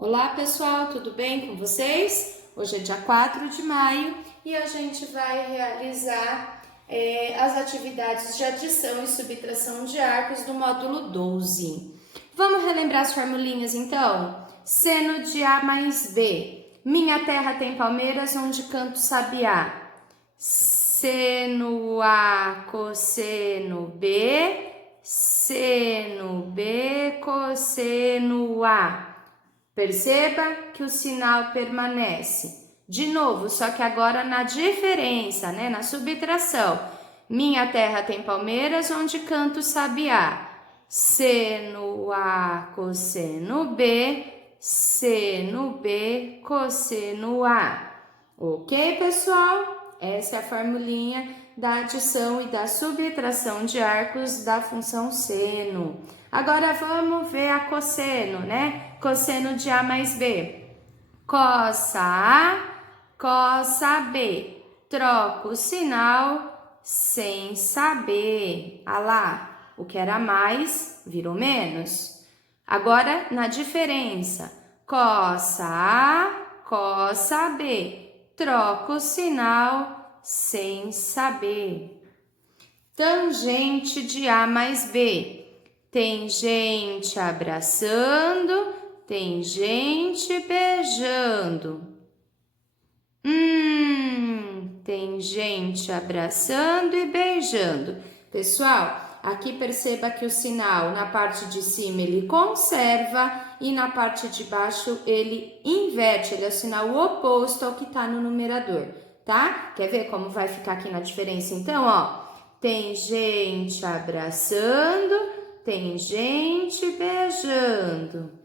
Olá pessoal, tudo bem com vocês? Hoje é dia 4 de maio e a gente vai realizar as atividades de adição e subtração de arcos do módulo 12. Vamos relembrar as formulinhas então? Seno de A mais B. Minha terra tem palmeiras onde canto sabiá. Seno A cosseno B, seno B cosseno A. Perceba que o sinal permanece. De novo, só que agora na diferença, né? Na subtração. Minha terra tem palmeiras onde canto sabiá. Seno A cosseno B, seno B cosseno A. Ok, pessoal? Essa é a formulinha da adição e da subtração de arcos da função seno. Agora vamos ver a cosseno, né? Cosseno de A mais B. Cossa A, cossa B. Troca o sinal sem saber. Ah lá, o que era mais virou menos. Agora na diferença. Cossa A, cossa B. Troca o sinal sem saber. Tangente de A mais B. Tem gente abraçando, tem gente beijando. Tem gente abraçando e beijando. Pessoal, aqui perceba que o sinal na parte de cima ele conserva e na parte de baixo ele inverte. Ele é o sinal oposto ao que está no numerador, tá? Quer ver como vai ficar aqui na diferença? Então, ó, tem gente abraçando, tem gente beijando.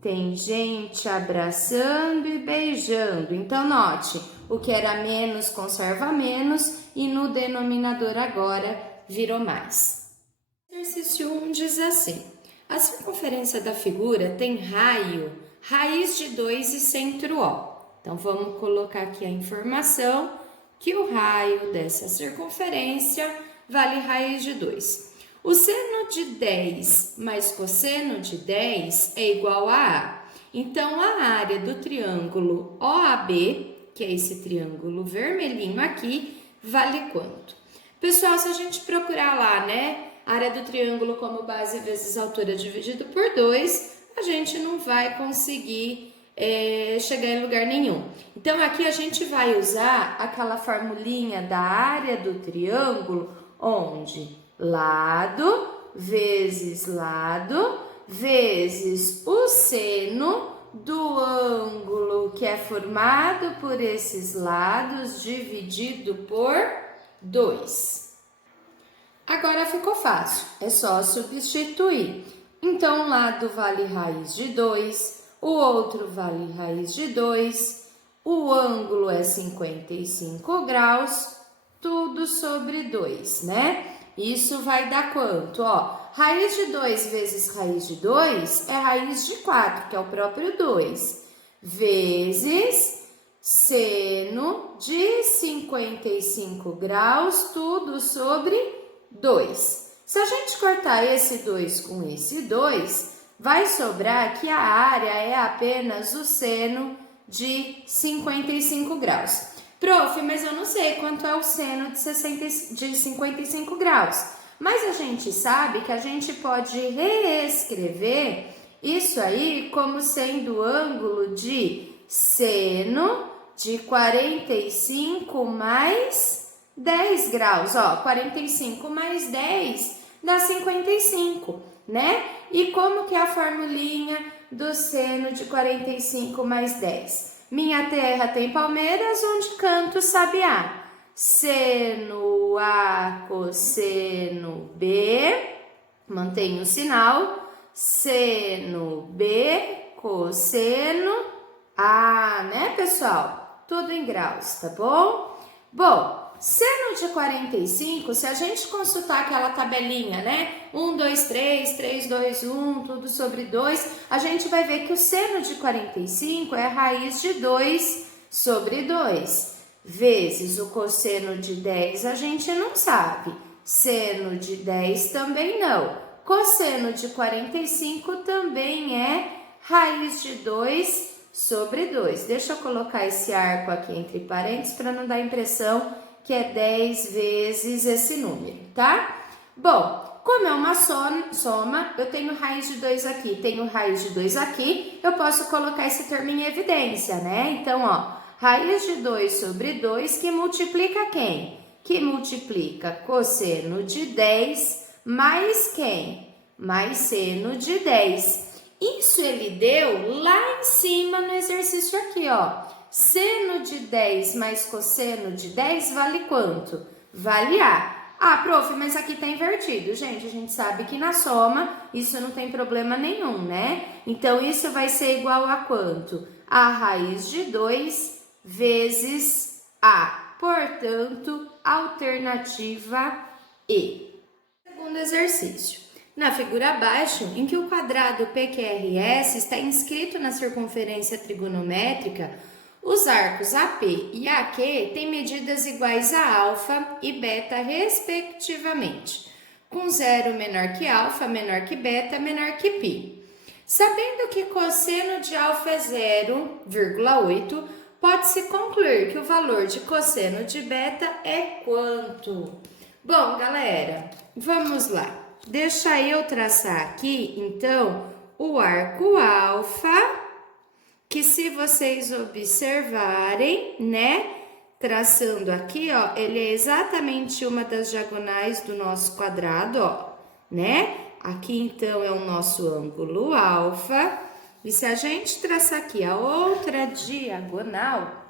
Tem gente abraçando e beijando. Então, note, o que era menos conserva menos e no denominador agora virou mais. Exercício 1 diz assim: a circunferência da figura tem raio, raiz de 2 e centro O. Então, vamos colocar aqui a informação que o raio dessa circunferência vale raiz de 2. O seno de 10 mais cosseno de 10 é igual a A. Então, a área do triângulo OAB, que é esse triângulo vermelhinho aqui, vale quanto? Pessoal, se a gente procurar lá, né, área do triângulo como base vezes altura dividido por 2, a gente não vai conseguir chegar em lugar nenhum. Então, aqui a gente vai usar aquela formulinha da área do triângulo, onde lado vezes o seno do ângulo que é formado por esses lados dividido por 2. Agora ficou fácil, é só substituir. Então, um lado vale raiz de 2, o outro vale raiz de 2, o ângulo é 55 graus, tudo sobre 2, né? Isso vai dar quanto? Ó, raiz de 2 vezes raiz de 2 é raiz de 4, que é o próprio 2, vezes seno de 55 graus, tudo sobre 2. Se a gente cortar esse 2 com esse 2, vai sobrar que a área é apenas o seno de 55 graus. Prof, mas eu não sei quanto é o seno de 55 graus. Mas a gente sabe que a gente pode reescrever isso aí como sendo o ângulo de seno de 45 mais 10 graus. Ó, 45 mais 10 dá 55, né? E como que é a formulinha do seno de 45 mais 10? Minha terra tem palmeiras onde canto sabiá. Seno A cosseno B, mantenho o sinal. Seno B cosseno A, né, pessoal? Tudo em graus, tá bom? Bom, seno de 45, se a gente consultar aquela tabelinha, né? 1, 2, 3, 3, 2, 1, tudo sobre 2, a gente vai ver que o seno de 45 é a raiz de 2 sobre 2, vezes o cosseno de 10 a gente não sabe, seno de 10 também não, cosseno de 45 também é raiz de 2 sobre 2. Deixa eu colocar esse arco aqui entre parênteses para não dar a impressão que é 10 vezes esse número, tá? Bom, como é uma soma, eu tenho raiz de 2 aqui, tenho raiz de 2 aqui, eu posso colocar esse termo em evidência, né? Então, ó, raiz de 2 sobre 2 que multiplica quem? Que multiplica cosseno de 10 mais quem? Mais seno de 10. Isso ele deu lá em cima no exercício aqui, ó. Seno de 10 mais cosseno de 10 vale quanto? Vale A. Ah, prof, mas aqui tá invertido. Gente, a gente sabe que na soma isso não tem problema nenhum, né? Então, isso vai ser igual a quanto? A raiz de 2 vezes A. Portanto, alternativa E. Segundo exercício. Na figura abaixo, em que o quadrado PQRS está inscrito na circunferência trigonométrica, os arcos AP e AQ têm medidas iguais a alfa e beta, respectivamente, com 0 menor que alfa, menor que beta, menor que π. Sabendo que cosseno de alfa é 0,8, pode-se concluir que o valor de cosseno de beta é quanto? Bom, galera, vamos lá. Deixa eu traçar aqui, então, o arco alfa, que se vocês observarem, né, traçando aqui, ó, ele é exatamente uma das diagonais do nosso quadrado, ó, né? Aqui, então, é o nosso ângulo alfa. E se a gente traçar aqui a outra diagonal,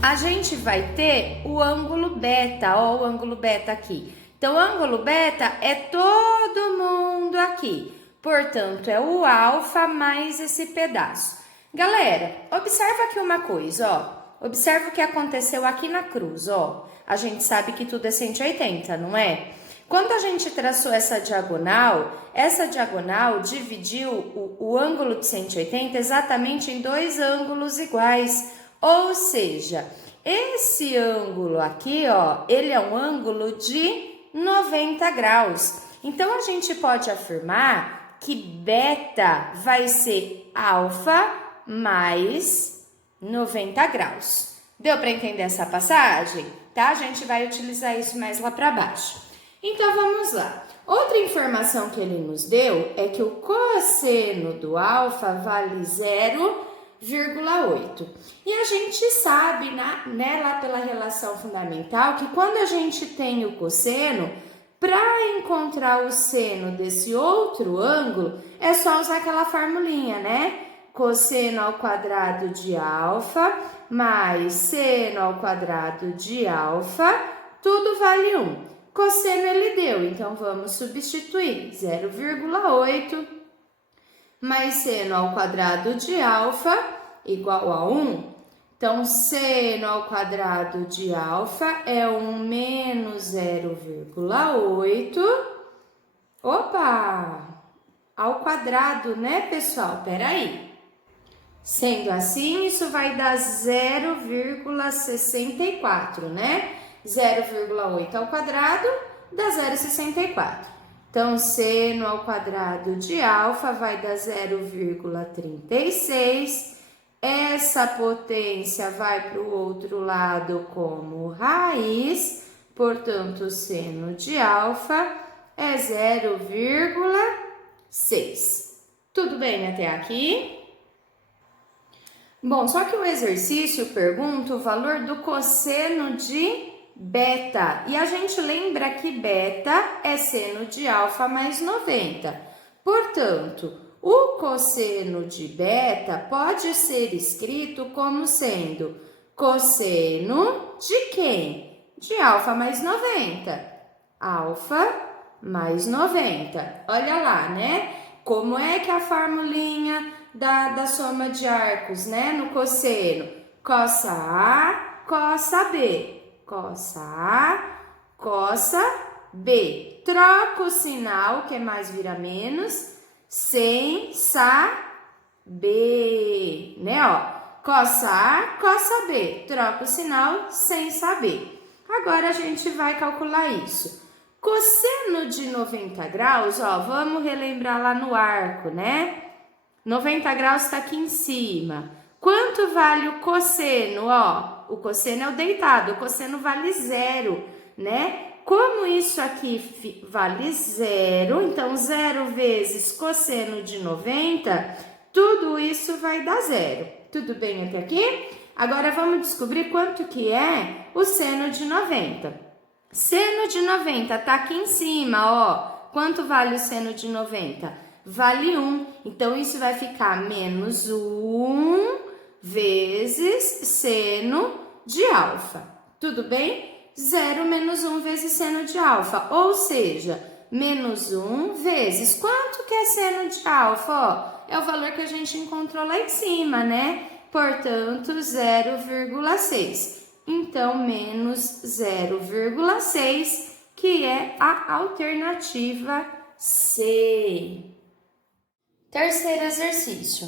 a gente vai ter o ângulo beta, ó, o ângulo beta aqui. Então, o ângulo beta é todo mundo aqui. Portanto, é o alfa mais esse pedaço. Galera, observa aqui uma coisa, ó. Observa o que aconteceu aqui na cruz, ó. A gente sabe que tudo é 180, não é? Quando a gente traçou essa diagonal dividiu o ângulo de 180 exatamente em dois ângulos iguais. Ou seja, esse ângulo aqui, ó, ele é um ângulo de 90 graus. Então, a gente pode afirmar que beta vai ser alfa mais 90 graus. Deu para entender essa passagem? Tá? A gente vai utilizar isso mais lá para baixo. Então, vamos lá. Outra informação que ele nos deu é que o cosseno do alfa vale 0,8. E a gente sabe, né, lá pela relação fundamental, que quando a gente tem o cosseno, para encontrar o seno desse outro ângulo, é só usar aquela formulinha, né? Cosseno ao quadrado de alfa mais seno ao quadrado de alfa, tudo vale 1. Cosseno ele deu, então vamos substituir 0,8 mais seno ao quadrado de alfa igual a 1. Então, seno ao quadrado de alfa é 1 menos 0,8. Opa! Ao quadrado, né, pessoal? Peraí. Sendo assim, isso vai dar 0,64, né? 0,8 ao quadrado dá 0,64. Então, seno ao quadrado de alfa vai dar 0,36. Essa potência vai para o outro lado como raiz, portanto, seno de alfa é 0,6. Tudo bem até aqui? Bom, só que o exercício pergunta o valor do cosseno de beta. E a gente lembra que beta é seno de alfa mais 90. Portanto, o cosseno de beta pode ser escrito como sendo cosseno de quem? De alfa mais 90. Alfa mais 90. Olha lá, né? Como é que a formulinha da soma de arcos, né? No cosseno. Cossa A, cossa B. Cossa A, cossa B. Troca o sinal, que é mais vira menos, sem saber, né? Ó, cossa A, cossa B. Troca o sinal sem saber. Agora, a gente vai calcular isso. Cosseno de 90 graus, ó, vamos relembrar lá no arco, né? 90 graus está aqui em cima. Quanto vale o cosseno? Ó, o cosseno é o deitado, o cosseno vale 0, né? Como isso aqui vale 0, então 0 vezes cosseno de 90, tudo isso vai dar 0. Tudo bem até aqui? Agora vamos descobrir quanto que é o seno de 90. Seno de 90 tá aqui em cima, ó. Quanto vale o seno de 90? Vale 1. Então, isso vai ficar menos 1 vezes seno de alfa. Tudo bem? 0 menos 1 vezes seno de alfa. Ou seja, menos 1 vezes... Quanto que é seno de alfa? Ó, é o valor que a gente encontrou lá em cima, né? Portanto, 0,6. Então, menos 0,6, que é a alternativa C. Terceiro exercício.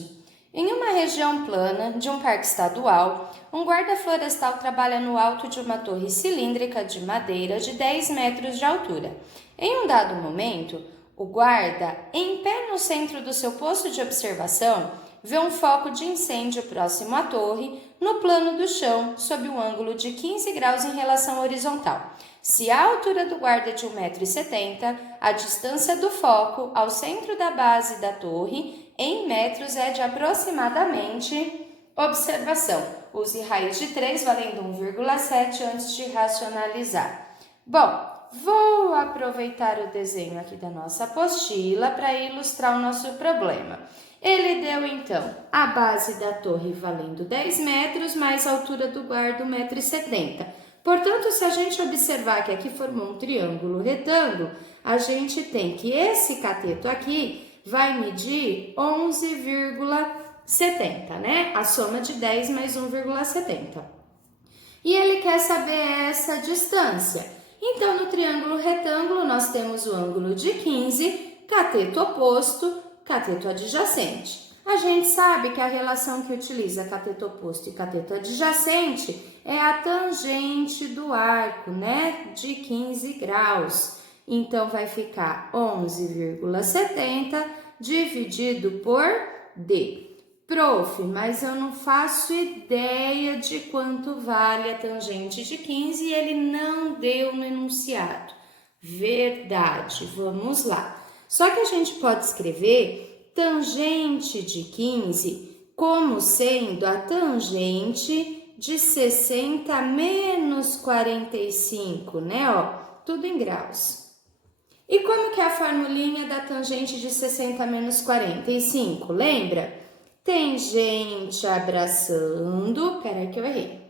Em uma região plana de um parque estadual, um guarda florestal trabalha no alto de uma torre cilíndrica de madeira de 10 metros de altura. Em um dado momento, o guarda, em pé no centro do seu posto de observação, vê um foco de incêndio próximo à torre, no plano do chão, sob um ângulo de 15 graus em relação horizontal. Se a altura do guarda é de 1,70 m, a distância do foco ao centro da base da torre, em metros, é de aproximadamente... Observação, use raiz de 3 valendo 1,7 antes de racionalizar. Bom, vou aproveitar o desenho aqui da nossa apostila para ilustrar o nosso problema. Ele deu, então, a base da torre valendo 10 metros, mais a altura do guarda 1,70 m. Portanto, se a gente observar que aqui formou um triângulo retângulo, a gente tem que esse cateto aqui vai medir 11,70, né? A soma de 10 mais 1,70. E ele quer saber essa distância. Então, no triângulo retângulo, nós temos o ângulo de 15, cateto oposto, cateto adjacente. A gente sabe que a relação que utiliza cateto oposto e cateto adjacente é a tangente do arco, né? De 15 graus. Então, vai ficar 11,70 dividido por D. Prof, mas eu não faço ideia de quanto vale a tangente de 15 e ele não deu no enunciado. Verdade, vamos lá. Só que a gente pode escrever tangente de 15 como sendo a tangente de 60 menos 45, né? Ó, tudo em graus. E como que é a formulinha da tangente de 60 menos 45? Lembra? Tangente abraçando... Peraí que eu errei.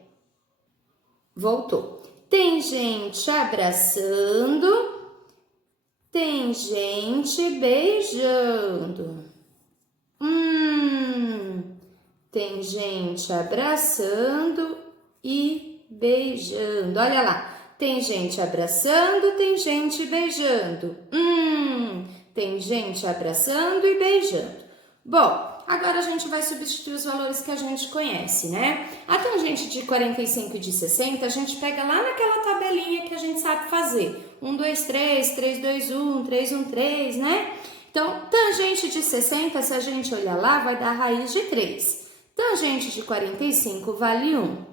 Voltou. Tangente abraçando... Tangente beijando. Tangente abraçando e beijando. Olha lá. Tem gente abraçando, tem gente beijando. Tem gente abraçando e beijando. Bom, agora a gente vai substituir os valores que a gente conhece, né? A tangente de 45 e de 60, a gente pega lá naquela tabelinha que a gente sabe fazer. 1, 2, 3, 3, 2, 1, 3, 1, 3, né? Então, tangente de 60, se a gente olhar lá, vai dar raiz de 3. Tangente de 45 vale 1.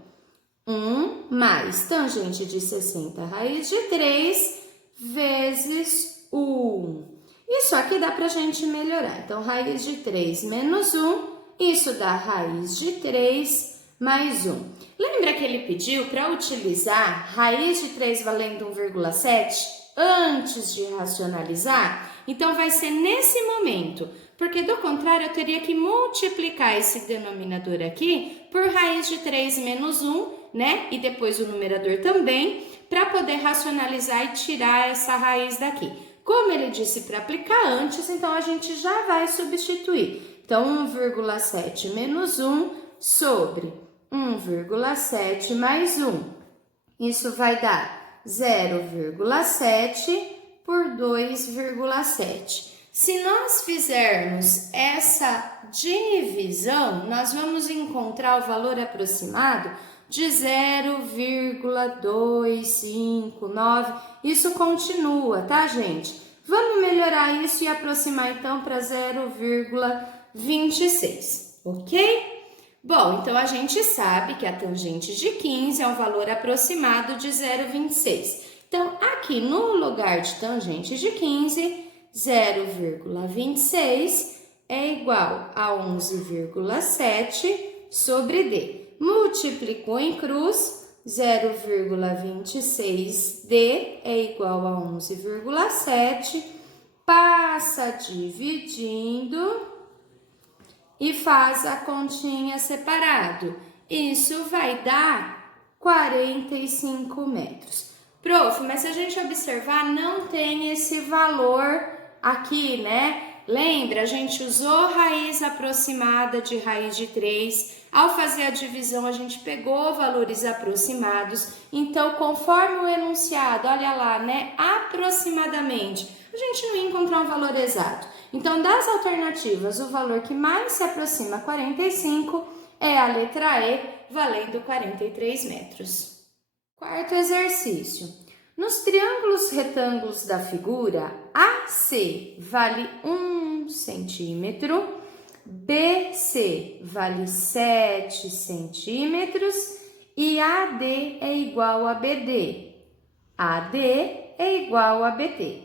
1 mais tangente de 60, raiz de 3, vezes 1. Isso aqui dá pra gente melhorar. Então, raiz de 3 menos 1, isso dá raiz de 3 mais 1. Lembra que ele pediu para utilizar raiz de 3 valendo 1,7 antes de racionalizar? Então, vai ser nesse momento, porque do contrário eu teria que multiplicar esse denominador aqui por raiz de 3 menos 1, né? E depois o numerador também, para poder racionalizar e tirar essa raiz daqui. Como ele disse para aplicar antes, então a gente já vai substituir. Então, 1,7 menos 1 sobre 1,7 mais 1. Isso vai dar 0,7 por 2,7. Se nós fizermos essa divisão, nós vamos encontrar o valor aproximado de 0,259. Isso continua, tá, gente? Vamos melhorar isso e aproximar então para 0,26, ok? Bom, então a gente sabe que a tangente de 15 é um valor aproximado de 0,26. Então, aqui no lugar de tangente de 15, 0,26 é igual a 11,7 sobre D. Multiplicou em cruz, 0,26D é igual a 11,7. Passa dividindo e faz a continha separado. Isso vai dar 45 metros. Prof, mas se a gente observar, não tem esse valor aqui, né? Lembra, a gente usou raiz aproximada de raiz de 3. Ao fazer a divisão, a gente pegou valores aproximados. Então, conforme o enunciado, olha lá, né? Aproximadamente, a gente não ia encontrar um valor exato. Então, das alternativas, o valor que mais se aproxima a 45 é a letra E, valendo 43 metros. Quarto exercício. Nos triângulos retângulos da figura, AC vale 1 centímetro, BC vale 7 centímetros e AD é igual a BD. AD é igual a BD.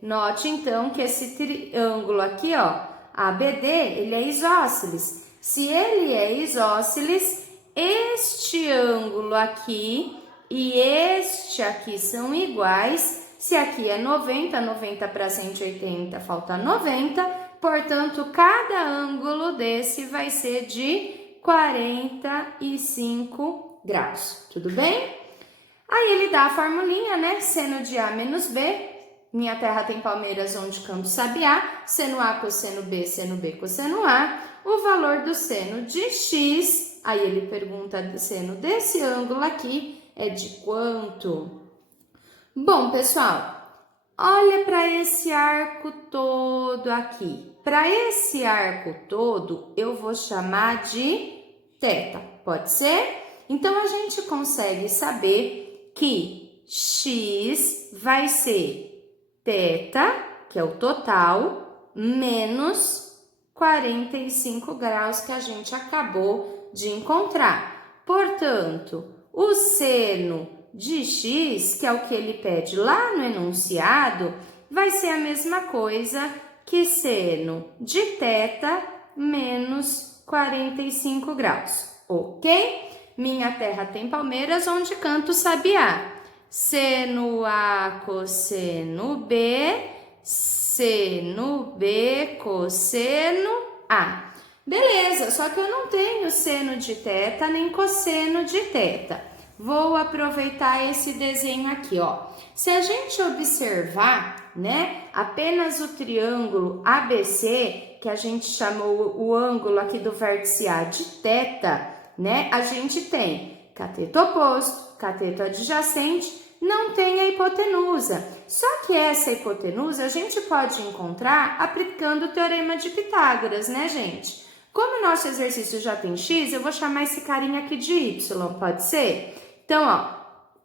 Note, então, que esse triângulo aqui, ó, ABD, ele é isósceles. Se ele é isósceles, este ângulo aqui e este aqui são iguais. Se aqui é 90, 90 para 180, falta 90. Portanto, cada ângulo desse vai ser de 45 graus. Tudo bem? Aí ele dá a formulinha, né? Seno de A menos B. Minha terra tem palmeiras onde canto sabiá. Seno A, cosseno B, cosseno A. O valor do seno de X, aí ele pergunta do seno desse ângulo aqui, é de quanto? Bom, pessoal, olha para esse arco todo aqui. Para esse arco todo, eu vou chamar de θ, pode ser? Então, a gente consegue saber que X vai ser θ, que é o total, menos 45 graus que a gente acabou de encontrar. Portanto, o seno de X, que é o que ele pede lá no enunciado, vai ser a mesma coisa que seno de θ menos 45 graus, ok? Minha terra tem palmeiras onde canto sabiá. Seno A, cosseno B, seno B, cosseno A. Beleza, só que eu não tenho seno de θ nem cosseno de θ. Vou aproveitar esse desenho aqui, ó. Se a gente observar, né, apenas o triângulo ABC, que a gente chamou o ângulo aqui do vértice A de θ, né, a gente tem cateto oposto, cateto adjacente, não tem a hipotenusa. Só que essa hipotenusa a gente pode encontrar aplicando o teorema de Pitágoras, né, gente? Como o nosso exercício já tem x, eu vou chamar esse carinha aqui de y, pode ser? Então, ó,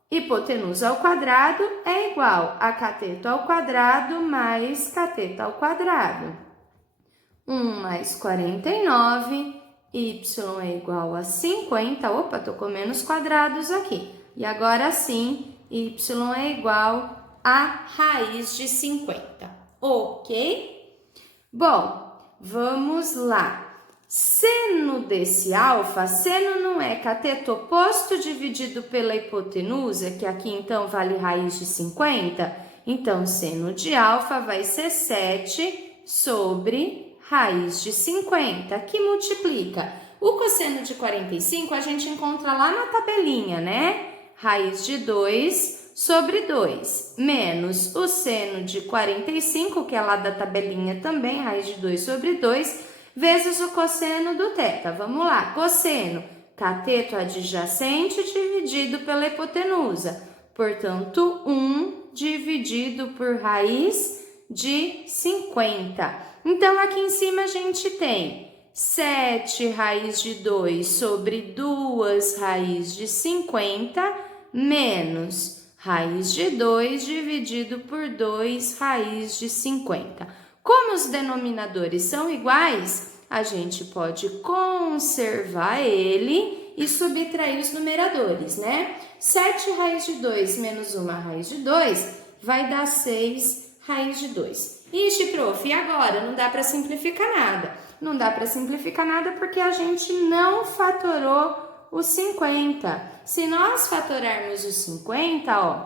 hipotenusa ao quadrado é igual a cateto ao quadrado mais cateto ao quadrado. 1 mais 49, y é igual a 50. Opa, tô com menos quadrados aqui. E agora sim, y é igual a raiz de 50, ok? Bom, vamos lá. Seno desse alfa, seno não é cateto oposto dividido pela hipotenusa, que aqui então vale raiz de 50? Então, seno de alfa vai ser 7 sobre raiz de 50, que multiplica. O cosseno de 45 a gente encontra lá na tabelinha, né? Raiz de 2 sobre 2, menos o seno de 45, que é lá da tabelinha também, raiz de 2 sobre 2, vezes o cosseno do θ. Vamos lá, cosseno, cateto adjacente dividido pela hipotenusa. Portanto, 1 dividido por raiz de 50. Então, aqui em cima a gente tem 7 raiz de 2 sobre 2 raiz de 50 menos raiz de 2 dividido por 2 raiz de 50. Como os denominadores são iguais, a gente pode conservar ele e subtrair os numeradores, né? 7 raiz de 2 menos 1 raiz de 2 vai dar 6 raiz de 2. Ixi, prof, e agora? Não dá para simplificar nada. Não dá para simplificar nada porque a gente não fatorou os 50. Se nós fatorarmos os 50, ó,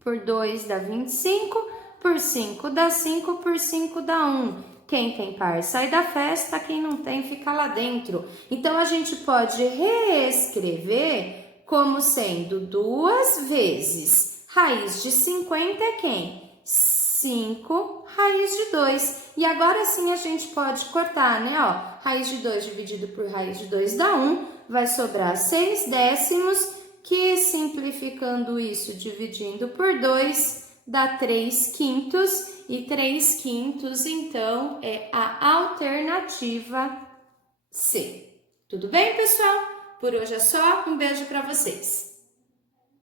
por 2 dá 25, por 5 dá 5, por 5 dá 1. Quem tem par sai da festa, quem não tem fica lá dentro. Então, a gente pode reescrever como sendo 2 vezes raiz de 50 é quem? 5 raiz de 2. E agora sim a gente pode cortar, né? Ó, raiz de 2 dividido por raiz de 2 dá 1. Vai sobrar 6 décimos, que simplificando isso, dividindo por 2, dá 3 quintos. E 3 quintos, então, é a alternativa C. Tudo bem, pessoal? Por hoje é só. Um beijo para vocês.